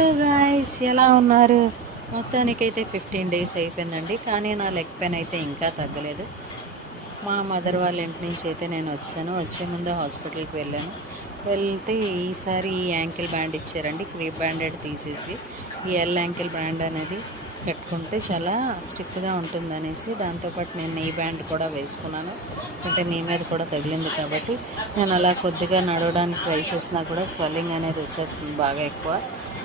Hello guys ఎలా ఉన్నారు? మొత్తానికైతే ఫిఫ్టీన్ డేస్ అయిపోయిందండి కానీ నా లెగ్ పెయిన్ అయితే ఇంకా తగ్గలేదు. మా మదర్ వాళ్ళ ఇంటి నుంచి అయితే నేను వచ్చాను వచ్చే ముందు హాస్పిటల్కి వెళ్ళాను. వెళ్తే ఈసారి ఈ యాంకిల్ బ్యాండ్ ఇచ్చారండి క్రీప్ బ్యాండెడ్ తీసేసి. ఈ ఎల్ యాంకిల్ బ్యాండ్ అనేది కట్టుకుంటే చాలా స్టిఫ్గా ఉంటుంది అనేసి దాంతోపాటు నేను నీ బ్యాండ్ కూడా వేసుకున్నాను. అంటే నీ మీద కూడా తగిలింది కాబట్టి నేను అలా కొద్దిగా నడవడానికి ట్రై చేసినా కూడా స్వెల్లింగ్ అనేది వచ్చేస్తుంది బాగా ఎక్కువ.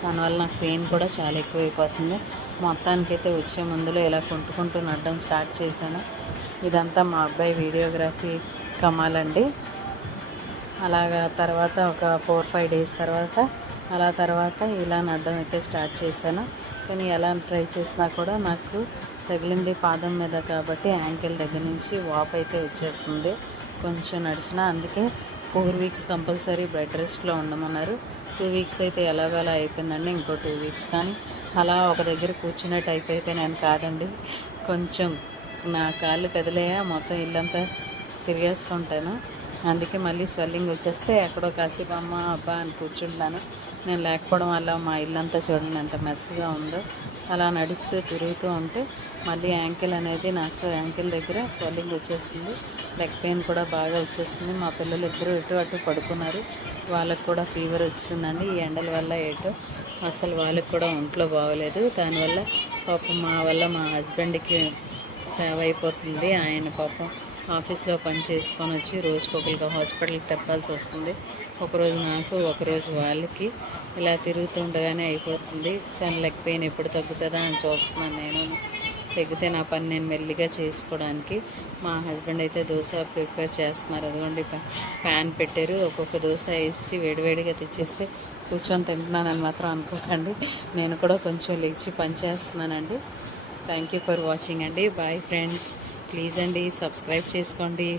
దానివల్ల నాకు పెయిన్ కూడా చాలా ఎక్కువ అయిపోతుంది మొత్తానికైతే వచ్చే ముందులో ఇలా కొంటుకుంటూ నడడం స్టార్ట్ చేశాను. ఇదంతా మా అబ్బాయి వీడియోగ్రఫీ కమాలండి అలాగా తర్వాత ఒక ఫోర్ ఫైవ్ డేస్ తర్వాత అలా తర్వాత ఇలా నడ్డం అయితే స్టార్ట్ చేశాను. కానీ ఎలా ట్రై చేసినా కూడా నాకు తగిలింది పాదం మీద కాబట్టి యాంకిల్ దగ్గర నుంచి వాప్ అయితే వచ్చేస్తుంది. కొంచెం నడిచిన అందుకే ఫోర్ వీక్స్ కంపల్సరీ బెడ్ రెస్ట్లో ఉండమన్నారు. టూ వీక్స్ అయితే ఎలాగోలా అయిపోయిందండి ఇంకో టూ వీక్స్. కానీ అలా ఒక దగ్గర కూర్చునే టైప్ అయితే నేను కాదండి. కొంచెం నా కాళ్ళు కదిలేయా మొత్తం ఇల్లంతా తిరిగేస్తుంటాను. అందుకే మళ్ళీ స్వెల్లింగ్ వచ్చేస్తే ఎక్కడో కాసేపు అమ్మ అబ్బా అని కూర్చుంటాను. నేను లేకపోవడం వల్ల మా ఇల్లంతా చూడండి ఎంత మెస్గా ఉందో. అలా నడుస్తూ తిరుగుతూ ఉంటే మళ్ళీ యాంకిల్ అనేది నాకు యాంకిల్ దగ్గర స్వెల్లింగ్ వచ్చేస్తుంది. లెగ్ పెయిన్ కూడా బాగా వచ్చేస్తుంది. మా పిల్లలు ఇద్దరు ఇటు అటు పడుకున్నారు. వాళ్ళకు కూడా ఫీవర్ వచ్చిందండి ఈ ఎండల వల్ల ఏటో అసలు వాళ్ళకి కూడా ఒంట్లో బాగోలేదు. దానివల్ల పాపం మా వల్ల మా హస్బెండ్కి సేవ అయిపోతుంది ఆయన పాపం ఆఫీస్లో పని చేసుకొని వచ్చి రోజుకొకరికి హాస్పిటల్కి తప్పాల్సి వస్తుంది. ఒకరోజు నాకు ఒకరోజు వాళ్ళకి ఇలా తిరుగుతుండగానే అయిపోతుంది. చాలా లెగ్ పెయిన్ ఎప్పుడు తగ్గుతుందా అని చూస్తున్నాను నేను. తగ్గితే నా పని నేను మెల్లిగా చేసుకోవడానికి మా హస్బెండ్ అయితే దోశ ప్రిపేర్ చేస్తున్నారు. అదిగోండి ప్యాన్ పెట్టారు. ఒక్కొక్క దోశ వేసి వేడివేడిగా తెచ్చేస్తే కూర్చొని తింటున్నానని మాత్రం అనుకోకండి. నేను కూడా కొంచెం లేచి పని చేస్తున్నానండి. థ్యాంక్ యూ ఫర్ వాచింగ్ అండి. బాయ్ ఫ్రెండ్స్ ప్లీజ్ అండి సబ్స్క్రైబ్ చేసుకోండి.